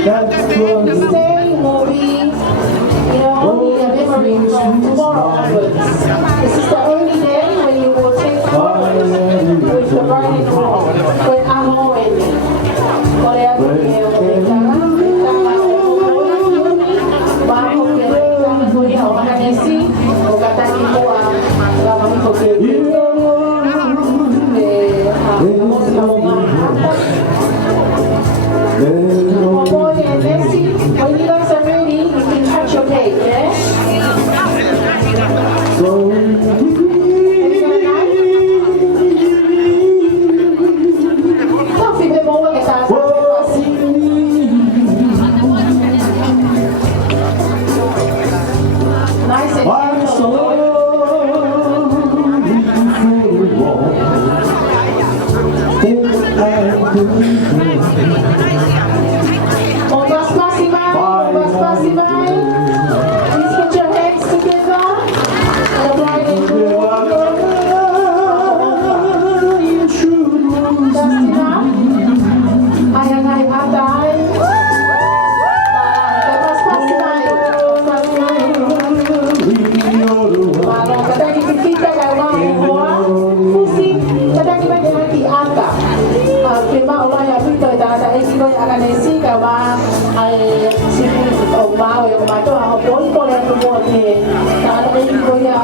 Stay, movie, only a memory from tomorrow onwards. This is the only day when you will take photos with the bride and groom. When I'm already. Korea when you guys are ready, you can touch your cake, yeah? Nice and please put your hands together. The bride and groom. Ayan ay atay. Malong kadang kita kay mga musik kadang iba dengan tiaka. Prima ulay apito dada isigo akan isi kama ay sini mau yang mato ako po yang tumuti na ano ko ya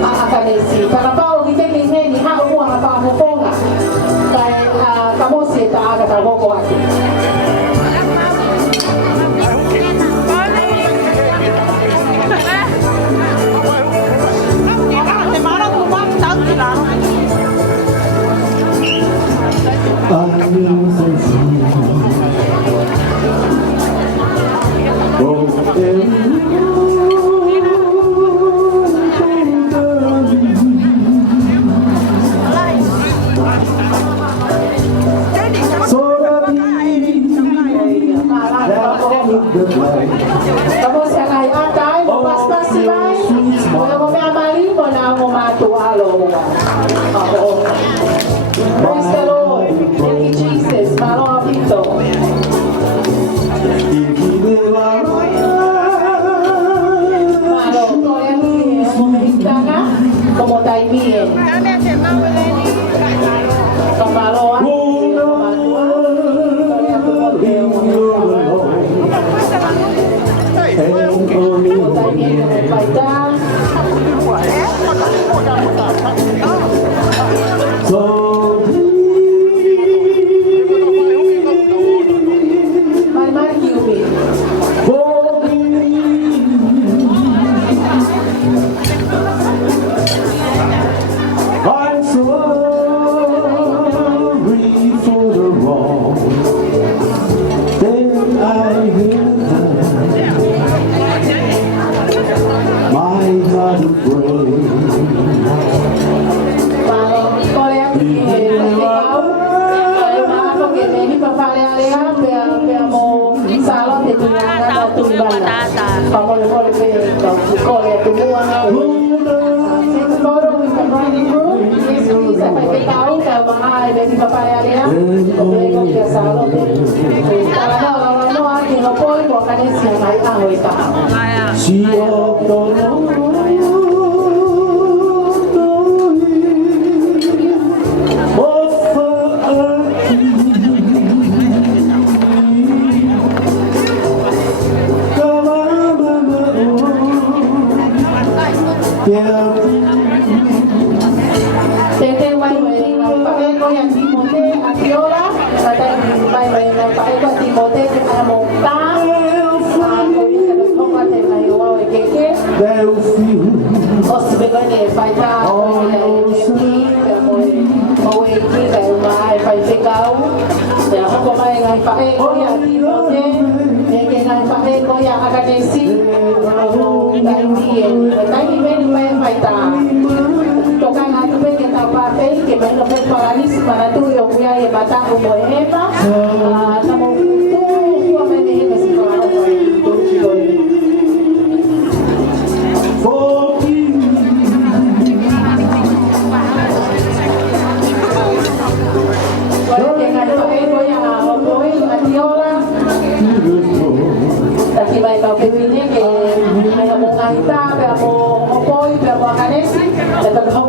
akan isi para pa o kita ni ha mo ang pa mo ponga kay kamo si ta aga ta ko ati Kamu sanay atay, mapaspas si May. Kung mo may amali mo na mo matualo mo ba? Ako. Praise the Lord. Thank you, Jesus. Malong apito. Malong, kaya niya, mamahita na, kumutay miyen. Kamalong,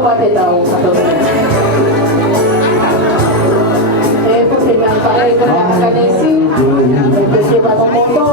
ko te tau kato. Po te mai pae ko na kanesi. Te se ba mo to.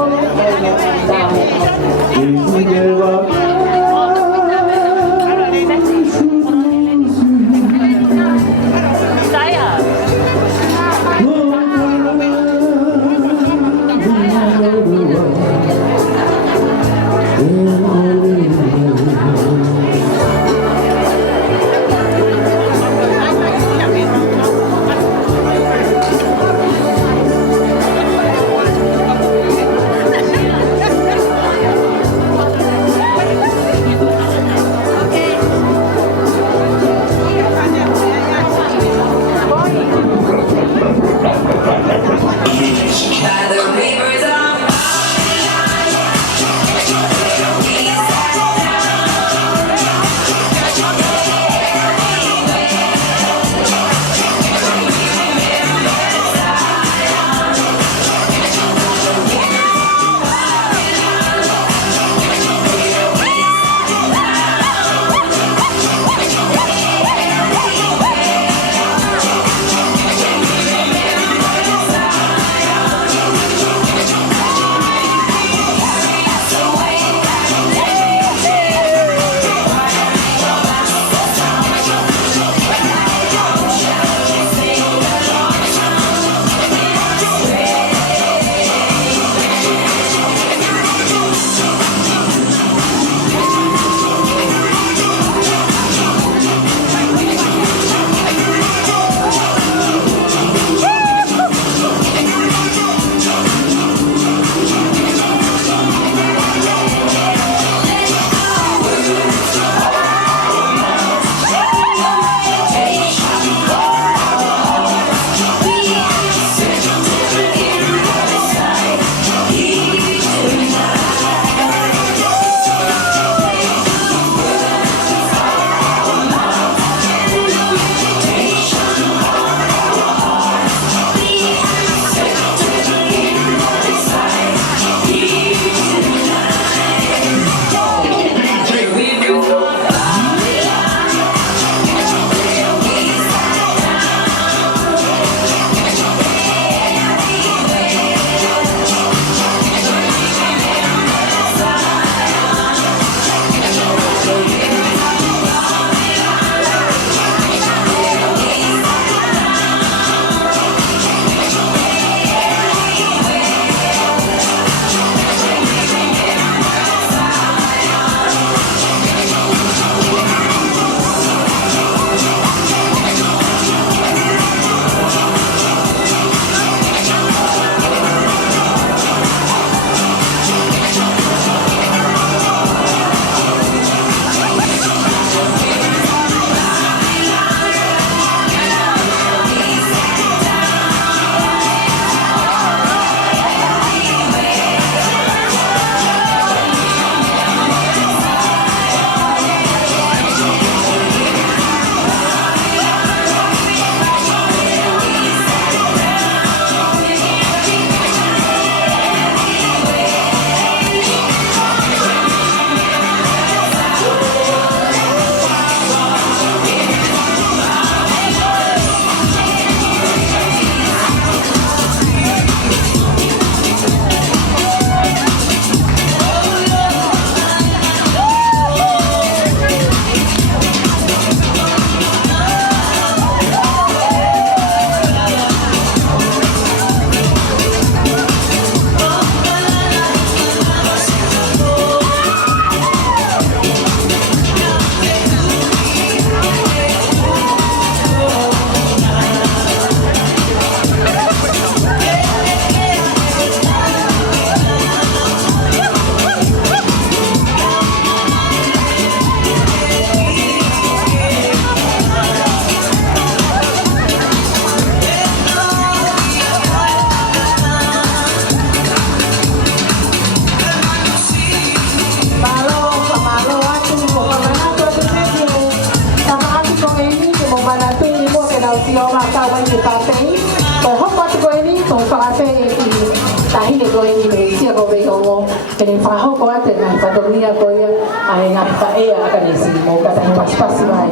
Kene whakahau ko ate ngai whadongia ko ia ai ngā whaea akanesi mō kata pas-pas mai.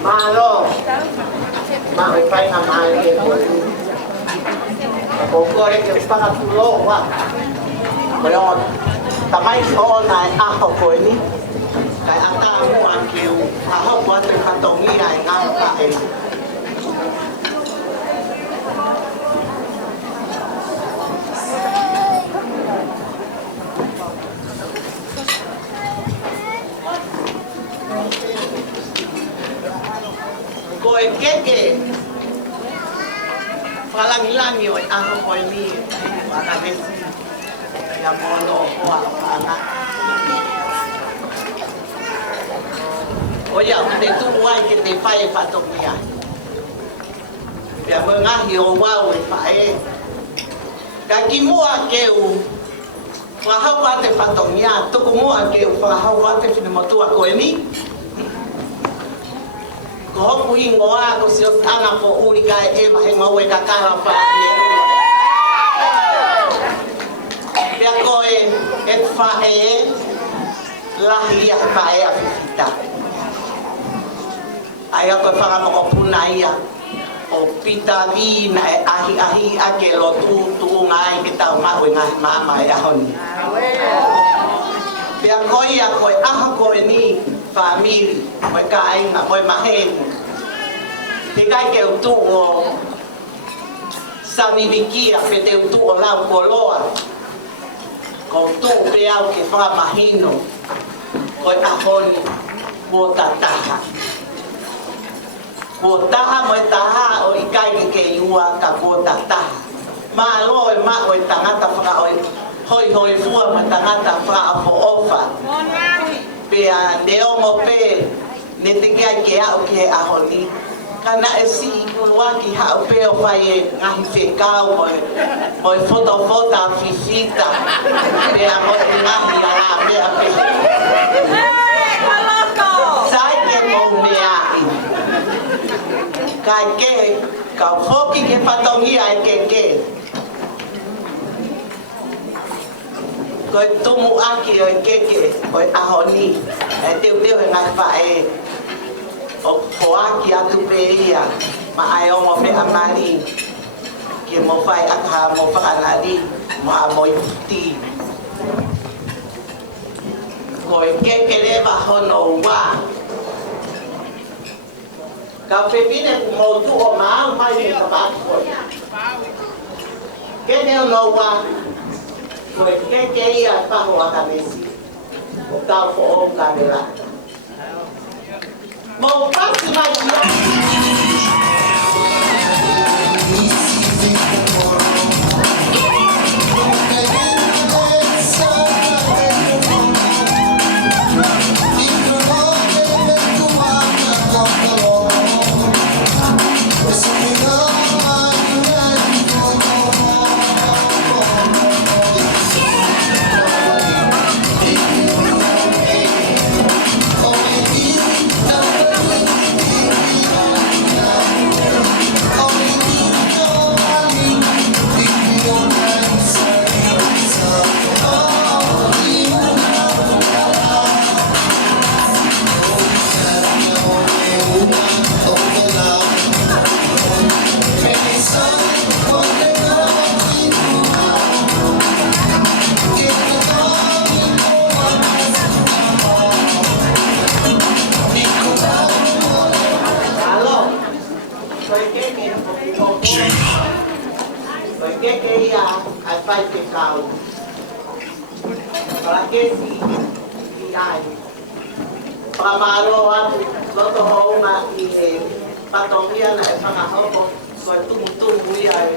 Malo, makipay na mali ko. Kung ko rin yung pangatulong, kaya tamay ko na ako ko ini. Kaya ata mo ang kiyo, ako po ito katongi ay nga kain. Ko keke palang-ilang yun ako ko ini para besi kaya mono ko anak oya dito uai que te fai patomia ya mengahi o mau fae kaki mua keu fahau ate patomia tu mua keu fahau ate finimotua ko ini ko kui ngoa ko sio tana ko uri kai e ma he mawe ka kala pa ya ko et fa lahia fa afita aya ko fa ko punaia o pita vi na ahi ake lo tu ngai kita ma we ngai ma ya hon ya ko ya ko ko ni family mới cái mà mới mà hết thì cái kiểu tụ sao đi kia phải tiêu tụ lao của lo còn tụ bèo cái pha mà hino coi ahon bộ ta mới ta oi cái yua cả bộ ta mà lôi mà oi ta ngata pha oi hoi fua mà ta ngata pha po ofa pea deo mo pe ne te ke a o ke a holi kana esi kulwaki ha o pe o fai ngahi fe ka o mo foto fifita pea mo ngahi ala pea pe sai ke mo me a kai ke ka foki ke patongi ai ke coi tu mu aki oi keke oi ahoni teu ngai fae o poaki atu pe ia ma ai o mo pe amani ke mo fai akha mo fa aladi ma mo ti coi keke le ba hono wa ka pe pine mo tu o ma mai ni ka ba ko ke ne no wa Foi que ia para a cabeça. O tal foi o cabelo. Bom, passe mais fai pecado. Para que si hay para malo lo to ma i patongia na para hopo so tu muy ai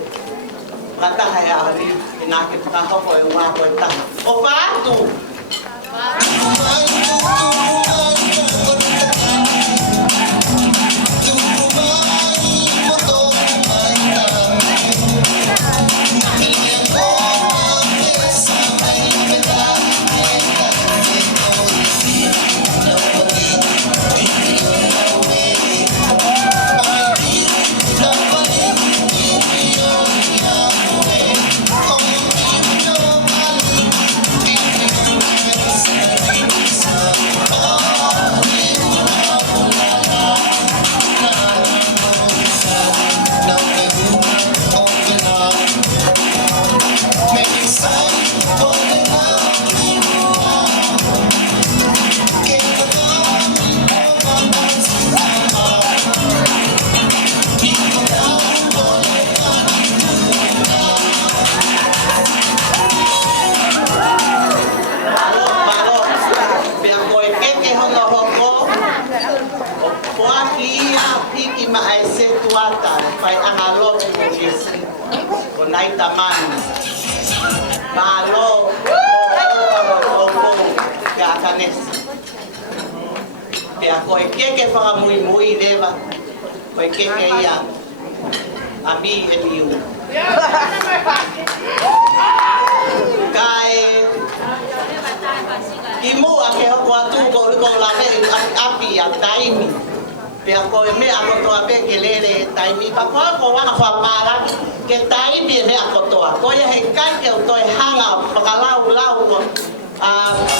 kata haya hari ina ke para hopo wa ko ta o pa tu hiki mai se tuata pai angalo ko Yesu ko nai tamani malo ko ya kanesi ya ko keke para muy leva ko keke ya ami eliu kai imu ake ko atu ko la api ya taimi pe ko me ako to ape kelele taimi pa ko wa fa para ke taimi me ako to ko ya he kai ke to hanga pakalau lau ko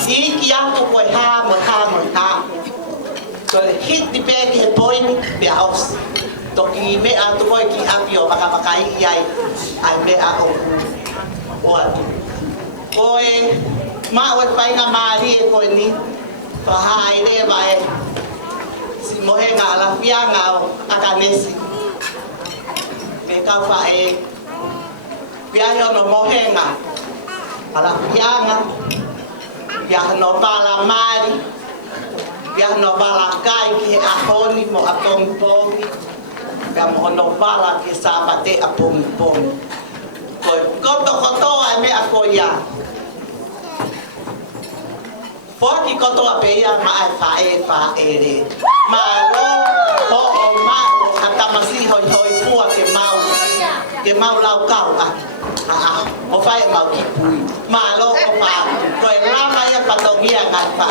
iki ako ko ha mo so hit di pe ke point pe house to ki me atu ko ki apio makakai yai ai me ako what ko ma wa pai nga mari ko ni pa hai de vai si mohe nga la pia nga akanesi me ka fa pia yo no mohe nga ala pia nga pia no pala mari pia no pala kai ki ahoni mo apompomi pia mo no pala ki sabate apompom ko koto ai me akoya Porque koto apeia ma fa ere malo ho ma atamasi hoi fua ke mau lau kau o fai mau ki pui malo o pa ko lama ya patogia ngat fa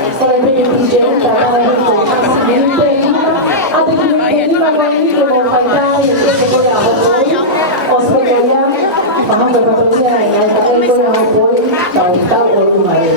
Kalau PJ tata itu atau ini bagaimana itu mau panjang itu boleh apa boleh Australia paham berapa dia yang tak itu yang boleh tahu orang lain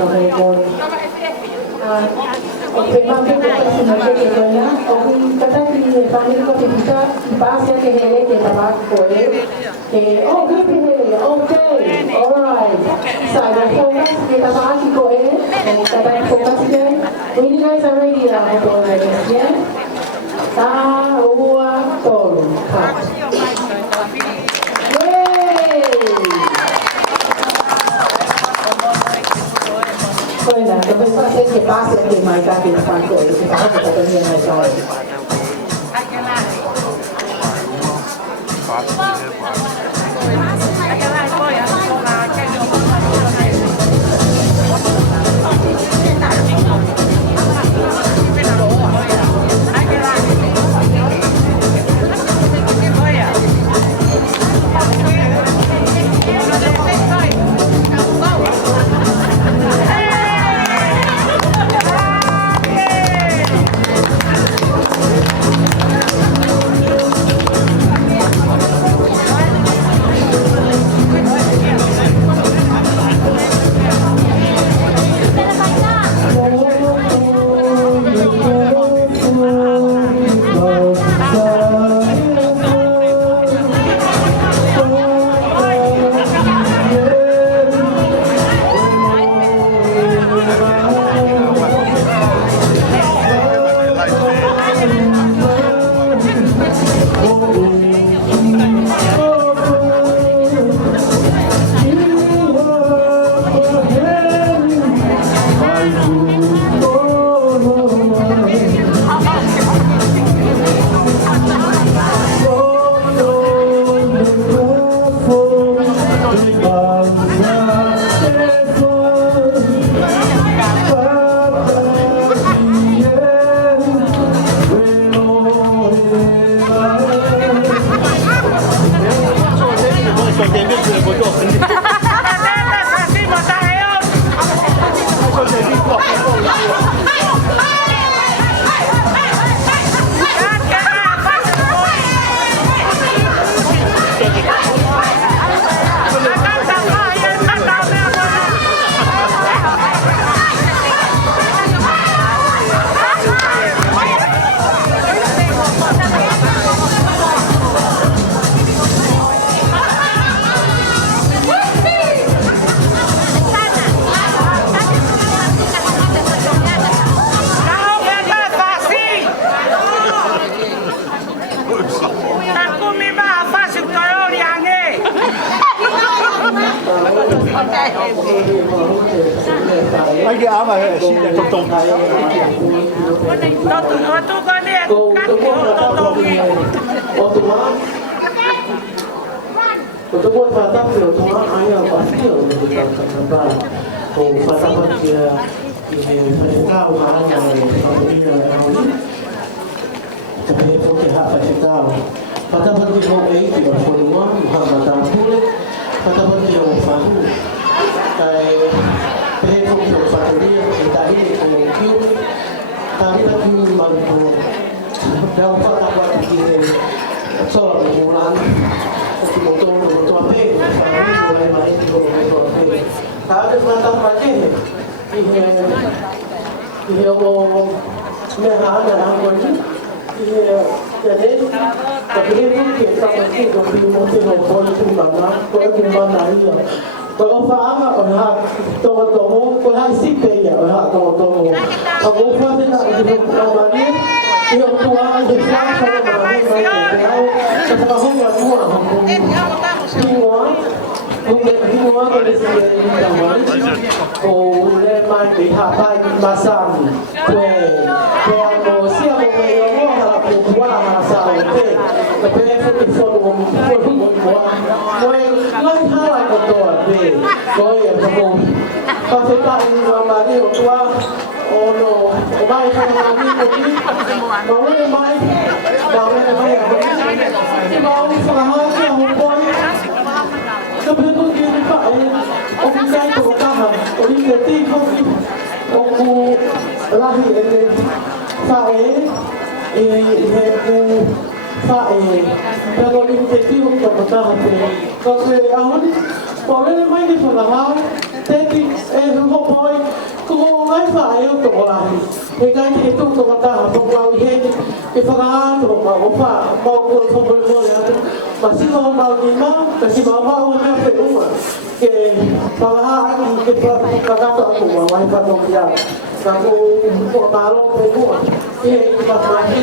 kalau itu Oke, mampir kita sebenarnya gitu ya. Oke, kata di kami kok kita bahasa ke hele kita bahas boleh. Oh, gitu hele. Oke, alright. Saya fokus kita bahas itu kata fokus ya. When you guys are ready, aku boleh ya. Tawa tol. Bueno, entonces hacer que pase que marca que faltó y que pasa que tenía en el caso. Ai cái áo mà xin là tổng tổng này. Tôi có đi cô cắt tôi kiểu muốn là tôi tao tôi đi ô tô á tôi muốn là tao kiểu tôi ai ở quán kiểu người ta cần là cô phải tao bắt kia thì phải cao mà nhà này không đi là không đi cho nên tôi chỉ hạ phải cao và tao bắt kia không ấy thì phải đúng không hoặc là tao thu lên và tao bắt kia một phán cái bên không hiểu phạt đi thì tại vì kêu tao đi bắt kêu mà đeo phát ra qua thì so là một lần thì một tô phê phải đi rồi mà đi rồi phê ta được mà tao phải thế thì ông mẹ hả là ăn quần thì cho nên tập đi cũng kiện tao phải đi rồi thì một cái hộp coi chung là nó có cùng ban này rồi tôi phá mà còn hạ tôi có hai xích đây à hạ tôi cũng phá thế nào thì không mà đi thì ông tua anh thì phá sao mà đi mà thì sao không là mua không đi ngó không để đi ngó cái gì chẳng nói cô lên mai bị hạ tay mà sang quê quê đồ xia một người ngó là phụ qua là sao thế cái bên phụ phụ một quê lấy hai lại một tuổi về rồi không có thể tại mà đi một qua ô no mai không làm đi một đi bảo lên mai ở đi bảo đi phá cái hộp bôi cái bên tôi kia phải ông trai của ta hả ông đi tiền ti không đi ông là hiện phải hệ phải kalau di TV untuk bertahan kalau saya awal boleh main di sana tapi rumah boy kau main phải untuk orang cái itu untuk bertahan kalau ini di sana untuk mau football masih mau lima masih mau apa rumah ke para ke kakak aku mau main pada dia kamu mau taruh penuh ini pas lagi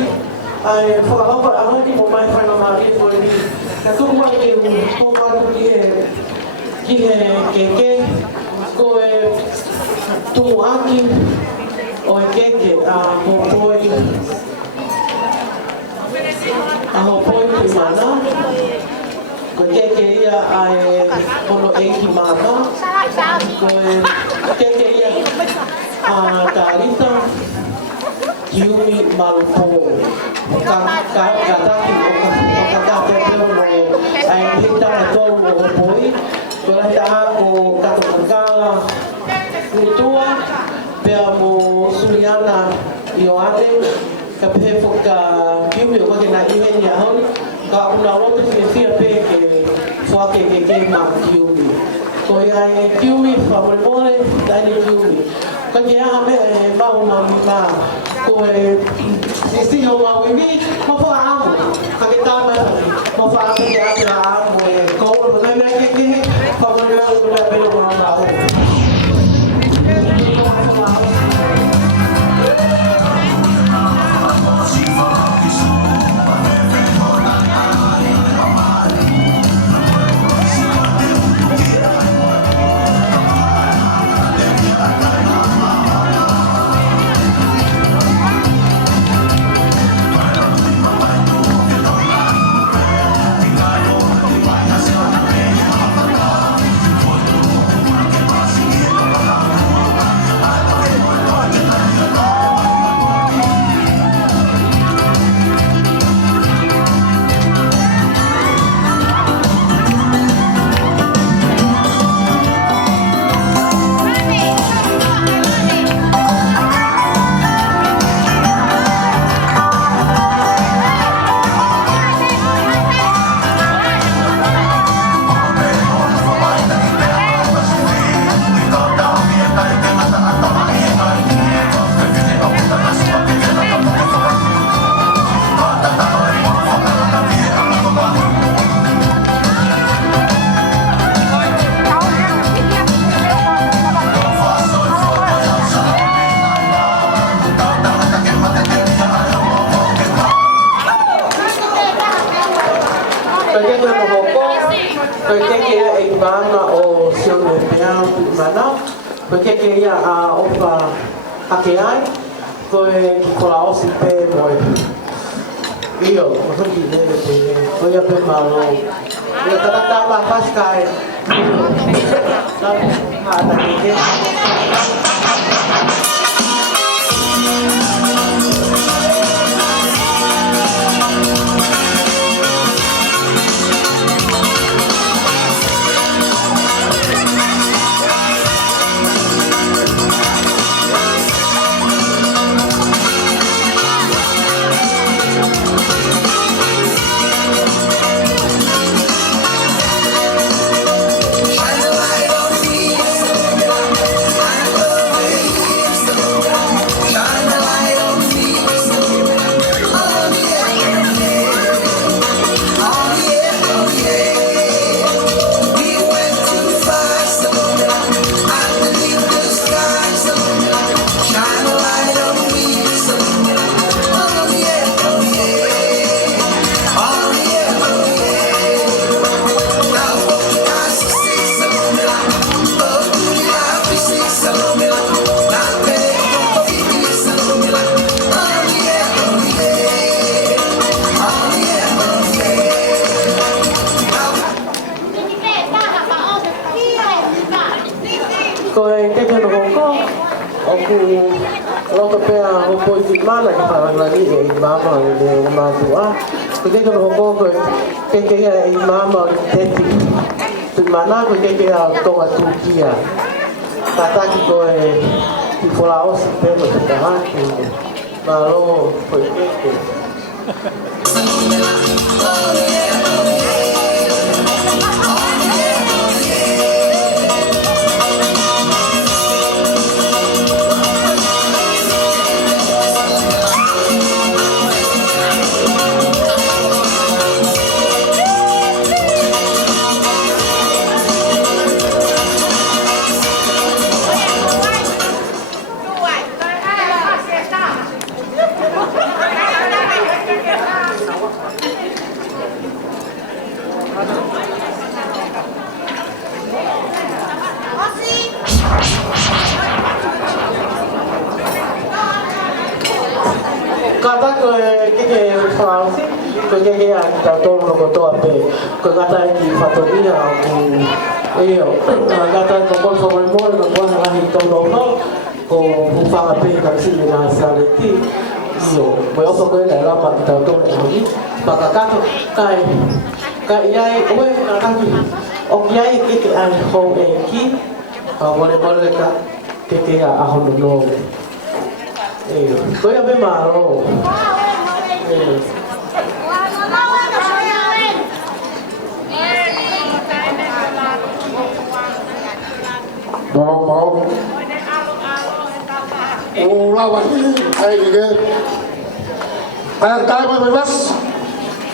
ai phao vợ áo đi một bài phải làm gì rồi đi cái công việc thì không có cái cô tu ăn kim ôi cái hồ bôi thì mà nó cái ai con ấy thì mà nó rồi cái cả đi ta Yumi Malupo kata pelo ay kita ito mo boy wala ta ko katungkala nitua pea mo Suliana Ioane kape foka Yumi ko kina ihe niya hon ka una lo ke fia pe ke fo ke ma Yumi ko ay Yumi favore dai Yumi ko ya me mau ma Ôi, xin yêu mà quý vị, mà phá áo, cái ta mà phá áo cái áo là áo, rồi cô là một cái, còn một cái là bây giờ nó bảo. se o le pea mana porque que ia a opa a que ai foi que cola o se pe moi io o so di le foi a pe malo ia kata la paskai ada ni mana ka lagi e mama le matua ko ke no ko ko ke e mama te tu mana ko ke a to a tu kia tata ki ko e ki fola o se pe mo te ha ki malo ko ke kata ko ke Fransi ko ke ya ta to no ko to ape ko kata ki fatoria ko io kata ko ko so mo no ko na hi to no ko fu fa ape ka si na saleti io mo so ko la la pa ta to ni pa ka ka kai yai o na ka ki o yai ke an ho e ki mo le ka ke ya a ho no tôi ở bên mà rồi Mau mau. Lawan kayak gitu. Kayak tayo bebas.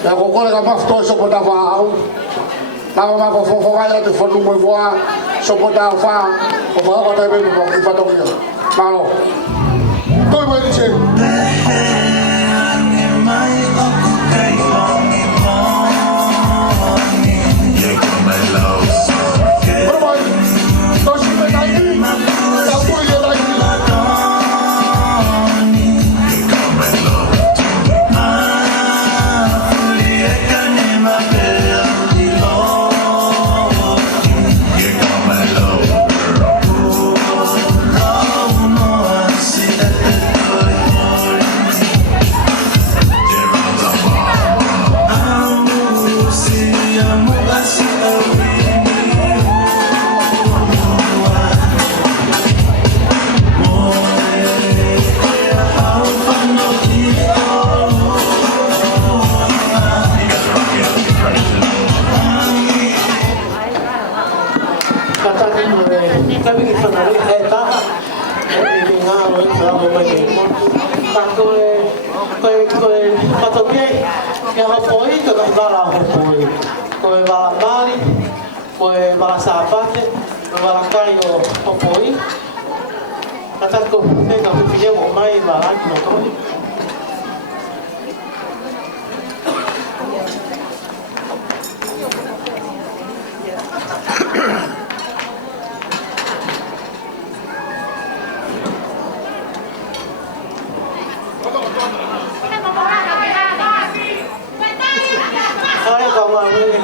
Ya ko ko la mafto so ko davao. Tama ma ko fo kaya te fo mo voa so ko da fa. Ko ba ko tayo be mo ki fa to yo. Malo. Tôi mới chơi. Tôi chỉ phải đánh đi. Đâu tôi giờ đánh đi.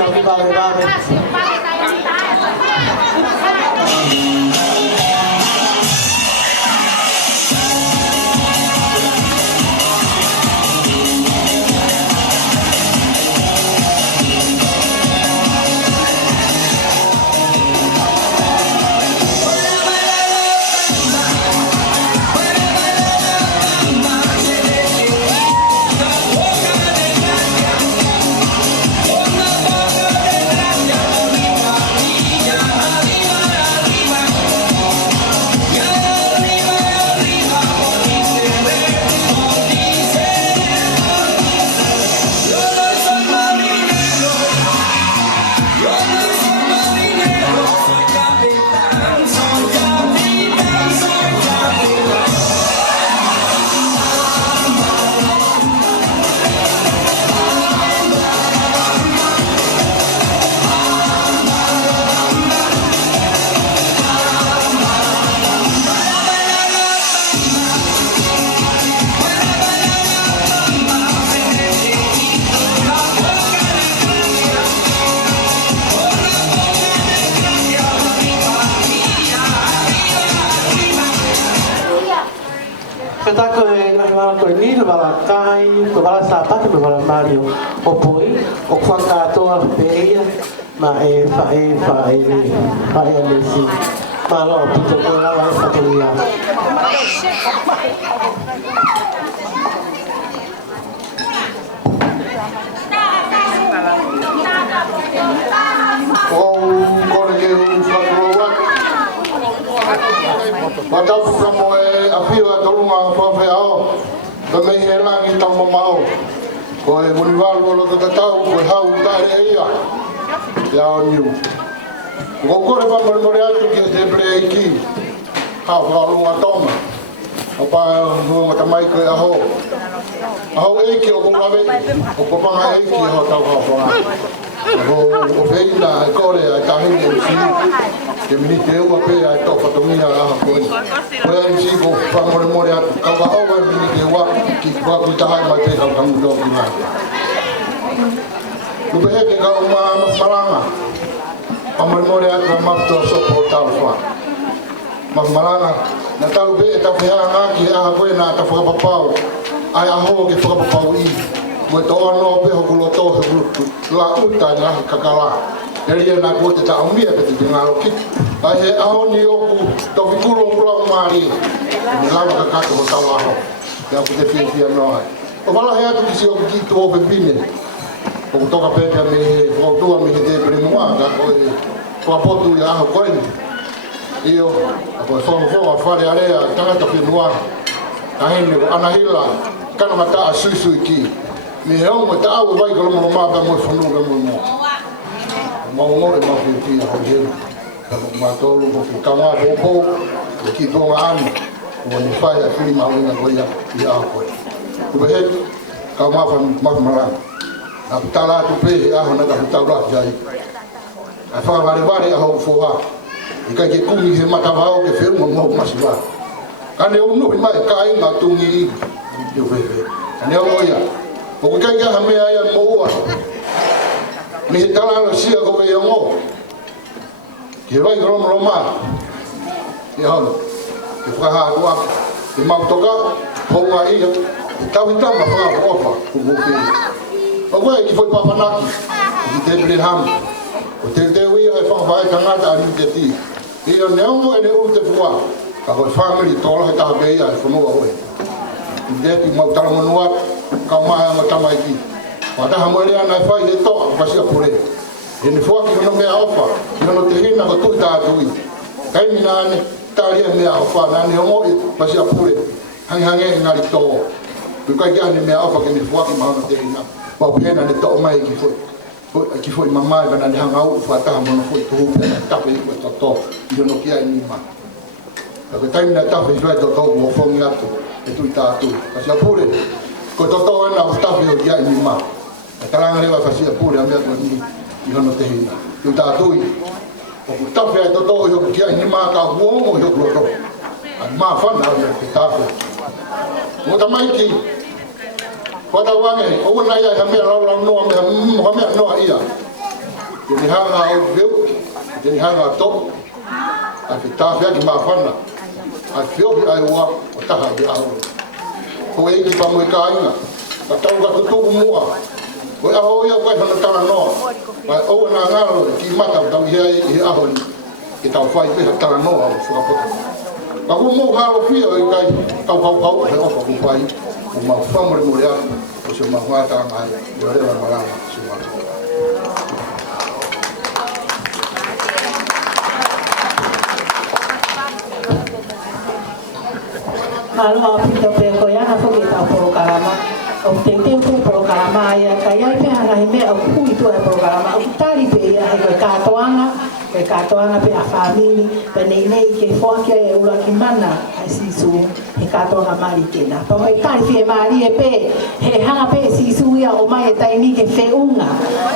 no ki ba ba. Katako e ngā koe ni le wala kai, ko wala sa pati me wala Mario o poi, o kwa katoa peia, ma e le si. Ma lo pito koe lawa e patuia. Kore ke whakaroa. Watapu kamo e apira torunga whawhe ao. Ka mei he rangi tau mamao. Ko e muniwaru o loka katau, ko e hau tae e ia. Ia o niu. Ko kore whamare atu ki e te bre e ki. Hau whakarunga toma. O pae hunga tamai koe aho. Aho e ki o kungawe. O kopanga e ki ho tau hau whanga. O feina e kore a tahini e si. Ke minite ua pe a e tau whatongia aha koe. Koe e si ko whamore more atu. Kau aho e minite ua ki waku tahai mai pe kau kangu tau ki mai. Lupe heke ka o maranga. Whamore more atu a mafto sopo o tau wha. Maranga. Na tau be e tau whihanga ngaki e aha koe na tau whakapapau. Ai aho ke whakapapau i. Mo to ano pe ho kulo to ho la uta na kakala eri na ko te ta umia pe te ngalo ki ai he ao ni o to fikulo kulo mari ni la ka ka ko ta wa ho ya ko te fi no ai o bala he atu ki o ki to pe pine o to ka pe ka me o to mi te pre mo ga ko e ko apotu ya ho ko ni io ko fo fare area tanga to fi no ai ni ana hila kana mata susu ki me heo mo ta au vai ko mo ma ba mo fonu ga mo mo mo e ma fi ti ho je ma to lu ko ka ma bo ki to an ko ni fa ya fi ma una ko ya ko ku be ka ma fa ma ra a ta la tu pe a ho na ka ta ra ja i a fa va re a ho fo ha i ka ke ku mi he ma ta va o ke fe mo ma si va ka ne u no ma ka i ma tu ni yo ve ne o ya o kai ga me ai mo mi tala no sia ko e ngo ke vai grom roma e ho ke fa ha do e ma toka ho wa i ta vita ma fa ofa ku mo ke o wa ki foi pa panaki ki te bre ham o te wi e fa vai tanga ta ni te ti e o ne mo e ne u te fua ka ko family tola ta be ai fo no wa de ti ma tala mo no ka mai ma tamai ki wa ta hamole ana fa i to pa sia pure e ni fo ki no me ofa no te hina ko tu ta tu kai ni na ne ta ri me ofa na ni mo pa sia pure hang hange na ri to tu kai ga ni me ofa ke ni fo ki ma no te hina wa pena ni to mai ki fo mama ba na hang au fa ta mo no fo tu ta pe ko to no ki ai ni ma ka ta ni na ta pe to mo fo mi atu e tu ta tu pa sia pure ko toto na ustafi o dia ni ma talanga lewa fasi pure a mea ni i hono te hina tu ta tu o ustafi ai toto o dia ni ma ka huo o yo kloto ma fa na te tafe mo ta mai ki ko ta wange o na ya me la no me no ia Ini hanga au veu, ini hanga top. A fita fia ki mafana. A fio ki ai wa o taha ki au. Ko e ki pamu ka inga. Ka tau ka tutu mua. Ko e aho ia koe hana tala noa. Mai o na ngalo ki mata tau i aho ni. Ki tau whai pe tala noa o whakapota. Ka ku mo halo fia o i kai tau kau he ofa ku whai. Ku mau whamore mo rea. O se mau ngata ngai. I o rewa marama. Se mau. Malo apito pe ko ya na foki ta programa o te fu programa ya kaya pe hanga me o ku itu programa o tari pe ya he ka toanga pe a family pe nei ke fo ke ula ki mana asi su he ka toanga mari ke na pa mai kai fe mari e pe he hanga pe si su ya o mai tai ni ke fe unga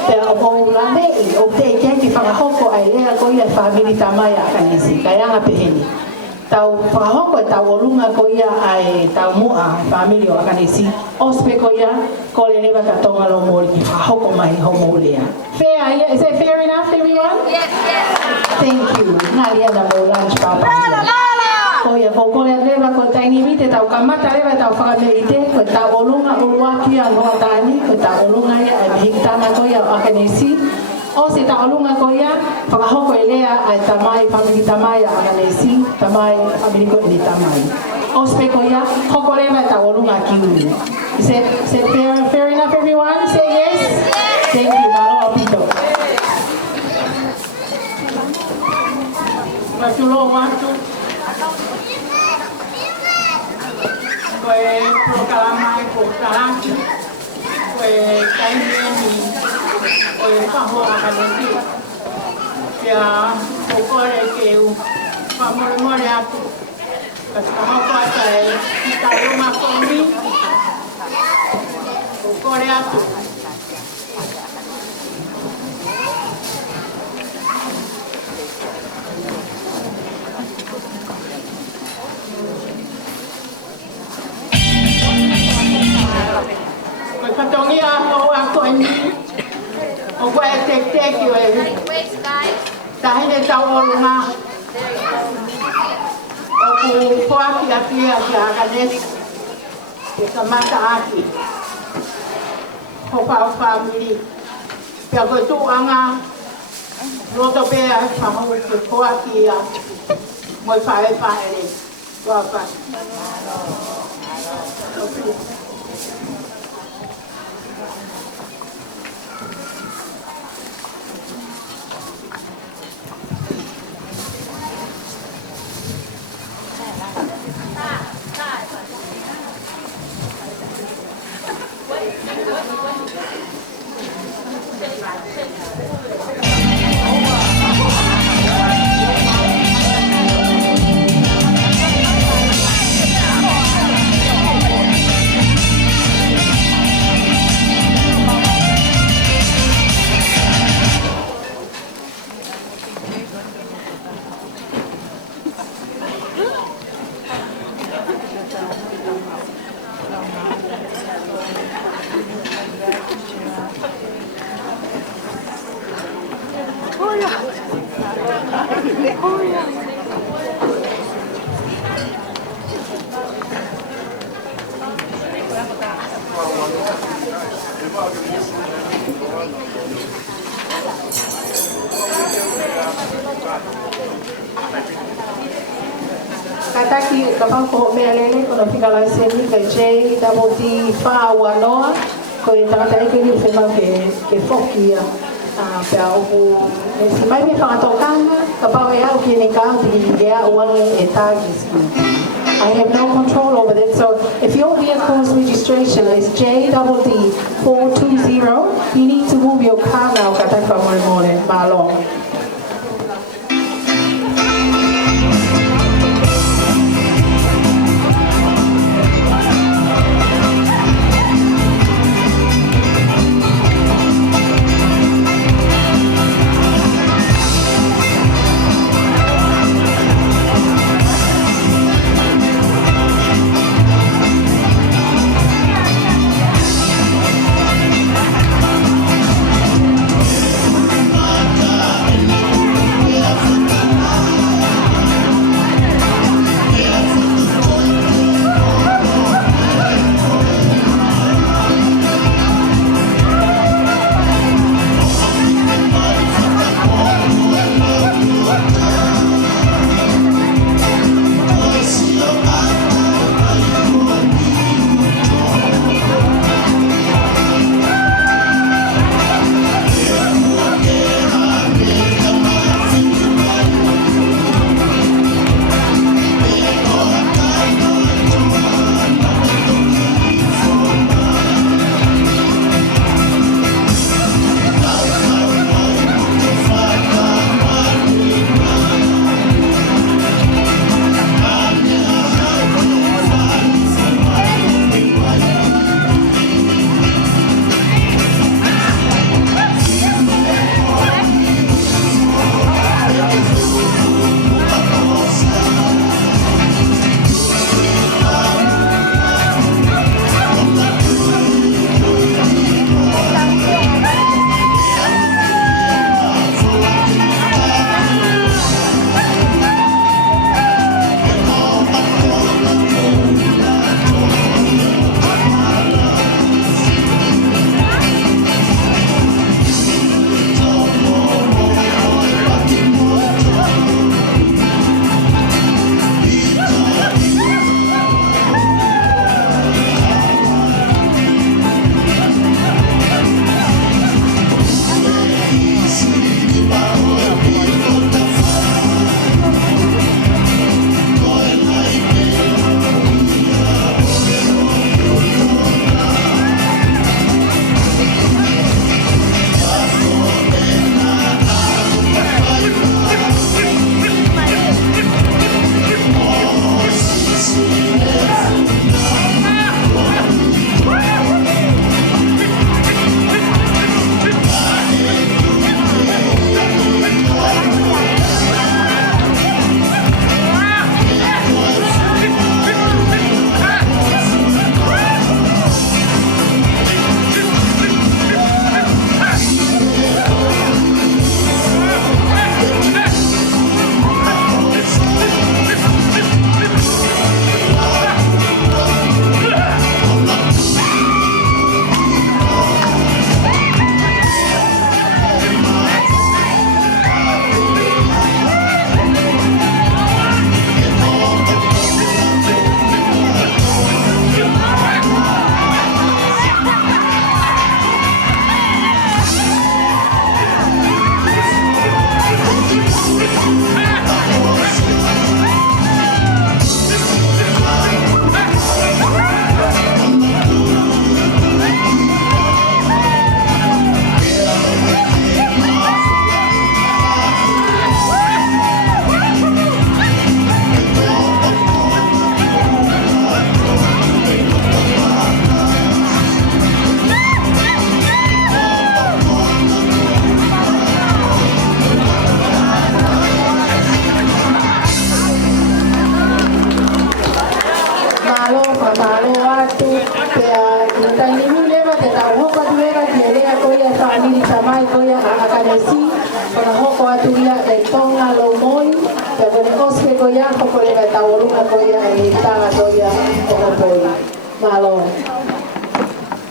pe o la me o te ke ki fa hoko ai le ko ya family tamaya kanisi kaya pe heni tau whahoko e tau olunga ko ia ai tau mua family o akanisi ospe ko ia ko le lewa ka tonga lo mori ki whahoko mai ho morea. Fair, is it fair enough everyone? Yes, yes. Thank you. Nga lia na mo lunch papa. Ko ia ko le lewa ko taini mite tau kamata lewa tau whakamerite ko tau olunga uluaki a ngoa tani ko tau olunga ia ai mihitana ko ia o akanisi. O se taolunga ko ia, whakahoko e lea ai tamai, family tamai a aganesi, tamai, family ko ni tamai. O se ko ia, hoko lea mai taolunga ki uni. Is it fair enough everyone? Say yes? Thank you, malo apito. Patulo watu. Koe prokalamai ko karaki. Koe kainieni. O e whaho a kanesi. Pia o kore ke u whamore atu. Ka whahoko ata e ki ta roma kongi. O kore atu. Koe patongi a o a koe o koe tek o e tahine tau olunga o ku poaki aki a ki a kanesi e ka mata aki hoka o family pia koe tu anga roto pea whamu ke poaki a moi whae whaere wapa Kataki kapang po mealele ko na fikala seni kay J double D fa wanoa ko tangata ko ni fema ke fokia pe au si mai me fa tokanga kapang ya o kini ka di dia one etagis. I have no control over that. So if your vehicle's registration is JDD 420, you need to move your car now. Kataka morning, malong. te tau hoko atuera ki rea koia whaamiri tamai koia a akanesi. Kona hoko atuia e tonga lo moi. Te kone oske koia hoko rea tau orunga koia e tanga koia o hopoi. Malo.